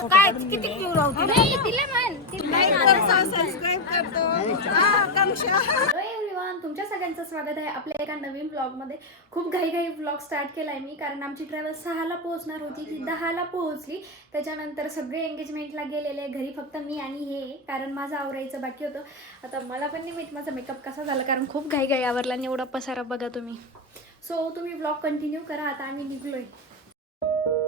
असं काय? किती क्यू राहतो हॅलो एव्हरीवन तुमच्या सगळ्यांचं स्वागत आहे आपल्या एका नवीन ब्लॉगमध्ये खूप घाई घाई ब्लॉग स्टार्ट केला आहे मी कारण आमची ट्रॅव्हल सहाला पोहोचणार होती ती दहाला पोहोचली. त्याच्यानंतर सगळे एंगेजमेंटला गेलेले घरी फक्त मी आणि हे कारण माझं आवरायचं बाकी होतं. आता मला पण नाही माहीत माझा मेकअप कसा झाला कारण खूप घाई घाई आवरला आणि एवढा पसारा बघा तुम्ही. सो तुम्ही ब्लॉग कंटिन्यू करा. आता आम्ही निघलोय. So,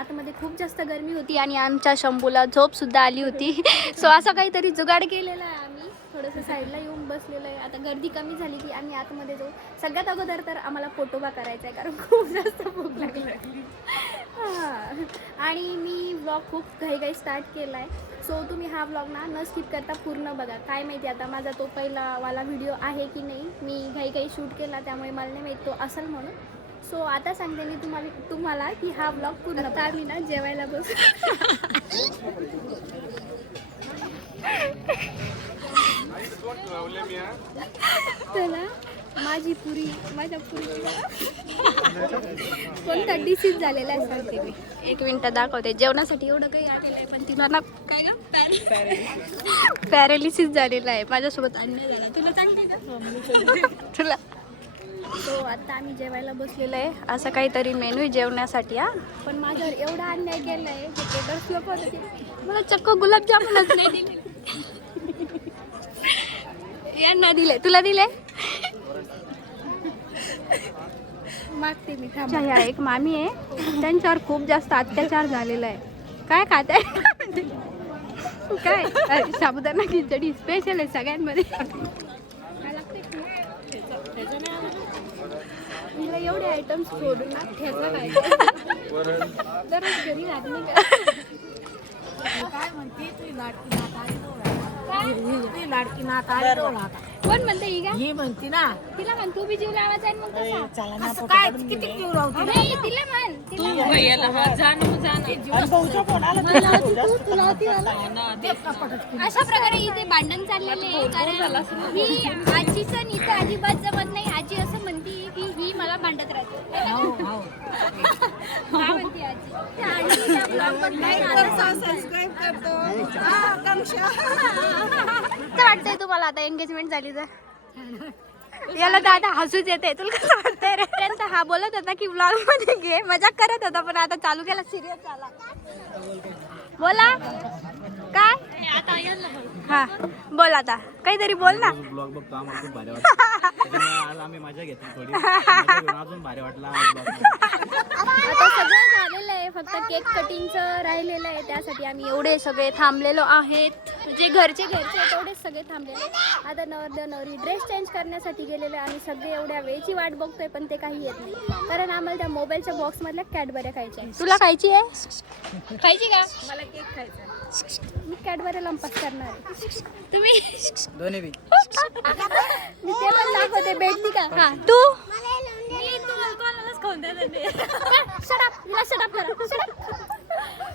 आतमध्ये खूप जास्त गरमी होती आणि आमच्या शंभूला झोपसुद्धा आली होती. सो असं काहीतरी जुगाड केलेला आहे आम्ही. थोडंसं साईडला येऊन बसलेलो आहे. आता गर्दी कमी झाली की आम्ही आतमध्ये जाऊ. सगळ्यात अगोदर तर आम्हाला फोटोबा करायचा आहे कारण खूप जास्त भूक लागली. हां. आणि मी ब्लॉग खूप घाई स्टार्ट केला आहे सो तुम्ही हा ब्लॉग ना न स्किप करता पूर्ण बघा. काय माहिती आता माझा तो पहिला वाला व्हिडिओ आहे की नाही. मी घाई घाई शूट केला त्यामुळे मला नाही माहीत तो असेल म्हणून. सो आता सांगते मी तुम्हाला तुम्हाला की हा ब्लॉग पूर्ण आता आम्ही ना जेवायला बस. चला माझी पुरी माझ्या पुरी कोणता डिसीज झालेला आहे सांगते मी. एक मिनिट दाखवते. जेवणासाठी एवढं काही आलेलं आहे पण तिला ना काय ग? पॅरालिसिस झालेला आहे. माझ्यासोबत अन्याय झाला तुला सांगते का? तुला सो आता आम्ही जेवायला बसलेलो आहे. असं काहीतरी मेनू आहे जेवण्यासाठी हा. पण माझ्यावर एवढा अन्याय केला आहे ते लोक होते मला चक्क गुलाबजामुनच नाही दिले. यांना दिले. तुला दिले? मागते मी ह्या एक मामी आहे. त्यांच्यावर खूप जास्त अत्याचार झालेला आहे. काय खात? आहे काय साबुदाणा खिचडी स्पेशल आहे सगळ्यांमध्ये काय लागते? तिला एवढे आयटम्स सोडून ना ठेचा काय? दररोज घरी लागली का? काय म्हणते? तुझी लाडकी नात आली डोळा तुझी लाडकी नात आली डोळा कोण म्हणते ही का? ही म्हणते ना. तिला म्हण तू बी जीव लावायचा आहे मग तसा. असं काय? किती क्यू राहतो नाही तिला. म्हण तिला म्हण. अशा प्रकारे इथे भांडण चाललेले आहे कारण मी आजीचं इथं अजिबात जमत नाही. आजी असं म्हणते मला भांडत राहते. है वाटतंय तुम्हाला आता एंगेजमेंट झाली तर? याला दादा हसूच येते. तुला कसं वाटतंय रे? त्यांचा हा बोलत होता की ब्लॉगमध्ये घे. मजाक करत होता पण आता चालू केला सिरियस झाला बोला. काय? हा. बोल आता. काहीतरी बोल ना. ब्लॉग बघतो आम्हाला खूप भारी वाटलं त्याच्यामुळे आज आम्ही मजा घेतली थोडी. मजा घेऊन अजून भारी वाटलं. आता सगळं झालेलं आहे फक्त केक कटिंगचं राहिलेलं आहे त्यासाठी आम्ही एवढे सगळे थांबलेलो आहेत. जे घरचे घरचे आहेत तेवढेच सगळे थांबलेले आहेत. आता नवर नवरी ड्रेस चेंज करण्यासाठी गेलेले आहे. आम्ही सगळे एवढ्या वेळची वाट बघतोय पण ते काही येत नाही. कारण आम्हाला त्या मोबाईलच्या बॉक्समधल्या कॅडबऱ्या खायच्या आहेत. तुला खायची आहे? खायची का? मला केक खायचा मी लंपास करणार आहे. तुम्ही? दोन्ही बी. मी ते पण दाखवते भेटती का? हा. तू.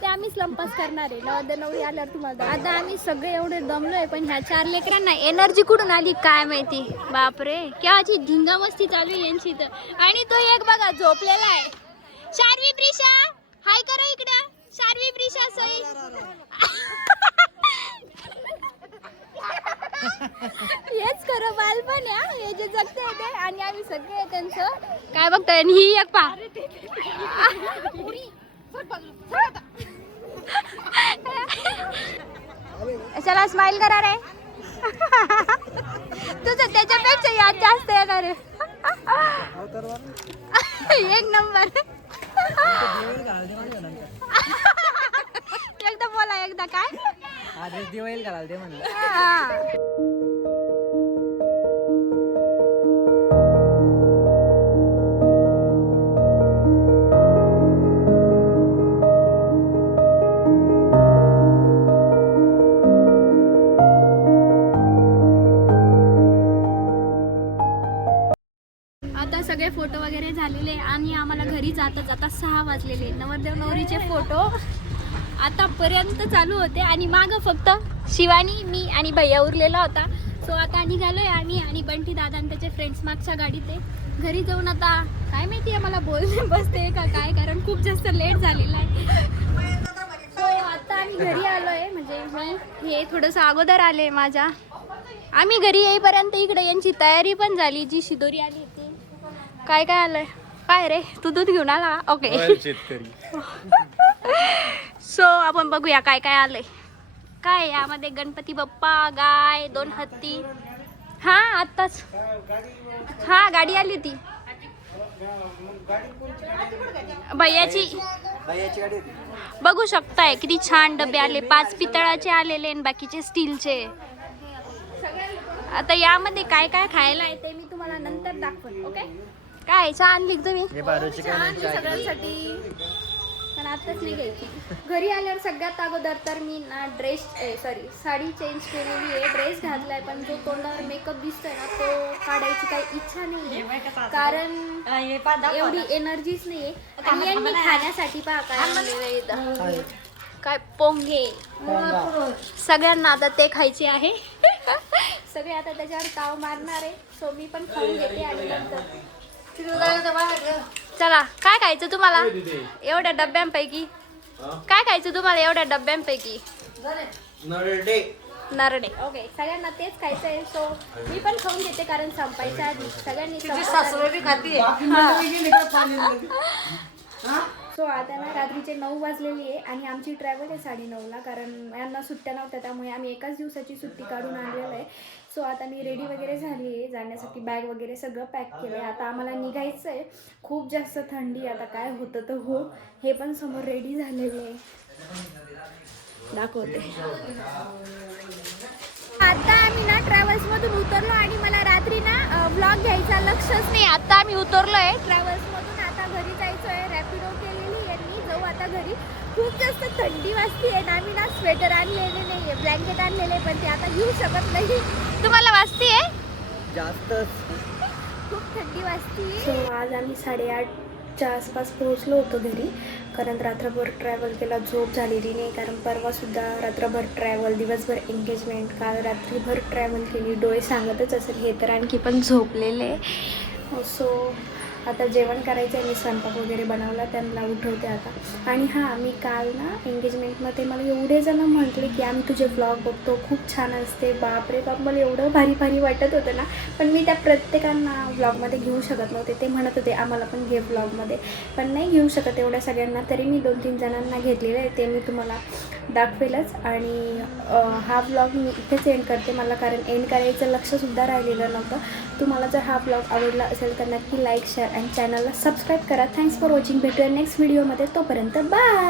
ते आम्हीच लंपास करणार आहे. नवद्या नवरी आल्यावर तुम्हाला. आता आम्ही सगळे एवढे दमलोय पण ह्या चार लेकरांना एनर्जी कुठून आली काय माहिती? बापरे. केव्हाची धिंगा मस्ती चालू आहे यांची तर. आणि तो एक बघा झोपलेला आहे. शार्वी प्रिशा हाय करा इकडं. शार्वी प्रिशा सई. हेच खरं बालपण आहे हा. हे जे जगते ते आणि आम्ही सगळे आहे त्यांचं. काय बघतोय? आणि ही एक पा. चला स्माइल करा रे. तुझं त्याच्यापेक्षा याद जास्त आहे. का रे एक नंबर एकदा बोला एकदा काय दिवाळी घालाल ते म्हणलं. आता सगळे फोटो वगैरे झालेले आणि आम्हाला घरी जाता जाता सहा वाजलेले नवरदेव नवरीचे फोटो. आतापर्यंत चालू होते आणि मागं फक्त शिवानी मी आणि भैया उरलेला होता. सो आता निघालोय आम्ही आणि बंटी दादा आणि त्याचे फ्रेंड्स मागच्या गाडीत आहे. घरी जाऊन आता काय माहिती आहे मला बोलणे बसते का काय? कारण खूप जास्त लेट झालेला आहे. So, आता आम्ही घरी आलोय. म्हणजे मी हे थोडंसं अगोदर आले माझ्या. आम्ही घरी येईपर्यंत इकडे यांची तयारी पण झाली जी शिदोरी आली होती. काय काय आलंय? काय रे? तू दूध घेऊन आला? ओके सो आपण बघूया काय काय आलंय. काय यामध्ये? गणपती बाप्पा गाय दोन हत्ती. हा आत्ताच. हा गाडी आली होती. भैयाची. बघू शकताय किती छान डबे आले. पाच पितळाचे आलेले आणि बाकीचे स्टीलचे. आता यामध्ये काय काय खायला आहे ते मी तुम्हाला नंतर दाखवेन ओके? काय चहा आणली का तुम्ही? सगळ्यांसाठी. पण आताच मी घ्यायची. घरी आल्यावर सगळ्यात अगोदर तर मी ना ड्रेस सॉरी साडी चेंज केलेली आहे. ड्रेस घातलाय पण जो तोंडावर मेकअप दिसतोय ना तो काढायची काही इच्छा नाही कारण एवढी एनर्जीच नाहीये. आणि यांनी खाण्यासाठी पहा काय आहे. काय पोंगे. सगळ्यांना आता ते खायचे आहे. सगळे आता त्याच्यावर ताव मारणार आहे. सो मी पण खाऊन घेते आणि नंतर. चला काय खायचं तुम्हाला? एवढ्या डब्यांपैकी. काय खायचं तुम्हाला एवढ्या डब्यांपैकी? नरडे. ओके सगळ्यांना तेच खायचं आहे सो मी पण खाऊन घेते कारण संपायच्या आधी सगळ्यांनी सो आता ना रात्रीचे नऊ वाजलेली आहे आणि आमची ट्रॅव्हल आहे साडेनऊला. कारण यांना सुट्ट्या नव्हत्या त्यामुळे आम्ही एकाच दिवसाची सुट्टी काढून आणलेलं आहे. सो आता मी रेडी वगैरे झाली आहे. जाण्यासाठी बॅग वगैरे सगळं पॅक केलं आहे आता आम्हाला निघायचं आहे. खूप जास्त थंडी आता काय होतं तर हो. हे पण समोर रेडी झालेलं आहे. दाखवते. आता आम्ही ना ट्रॅव्हल्समधून उतरलो आणि मला रात्री ना ब्लॉग घ्यायचा लक्षच नाही. आता आम्ही उतरलो आहे ट्रॅव्हल्स आता घरी. खूप जास्त थंडी वाजते आहे आम्ही ना स्वेटर आणलेले नाही ब्लँकेट आणलेले पण ते आता घेऊ शकत नाही. तुम्हाला वाजते जास्तच. खूप थंडी वाजते सो आज आम्ही साडेआठच्या आसपास पोहोचलो होतो घरी. कारण रात्रभर ट्रॅव्हल केला झोप झालेली नाही. कारण परवासुद्धा रात्रभर ट्रॅव्हल दिवसभर एंगेजमेंट काल रात्रीभर ट्रॅव्हल केली. डोळे सांगतच असेल हे तर आणखी पण झोपलेले. सो आता जेवण करायचं आहे मी स्वयंपाक वगैरे बनवला त्यांना उठवते आता. आणि हां मी काल ना एंगेजमेंटमध्ये मला एवढे जण म्हटले की आम्ही तुझे ब्लॉग बघतो खूप छान असते बापरे बाप मला एवढं भारी भारी वाटत होतं ना. पण मी त्या प्रत्येकांना व्लॉगमध्ये घेऊ शकत नव्हते. ते म्हणत होते आम्हाला पण घे व्लॉगमध्ये पण नाही घेऊ शकत एवढ्या सगळ्यांना तरी मी दोन तीन जणांना घेतलेलं आहे ते मी तुम्हाला दाखवेलच. आणि हा व्लॉग मी इथेच एंड करते मला कारण एंड करायचं लक्षसुद्धा राहिलेलं नव्हतं. तुम्हाला जर हा ब्लॉग आवडला असेल तर नक्की लाईक शेअर अँड चॅनलला सबस्क्राईब करा. थँक्स फॉर वॉचिंग भेटूया नेक्स्ट व्हिडिओमध्ये तोपर्यंत बाय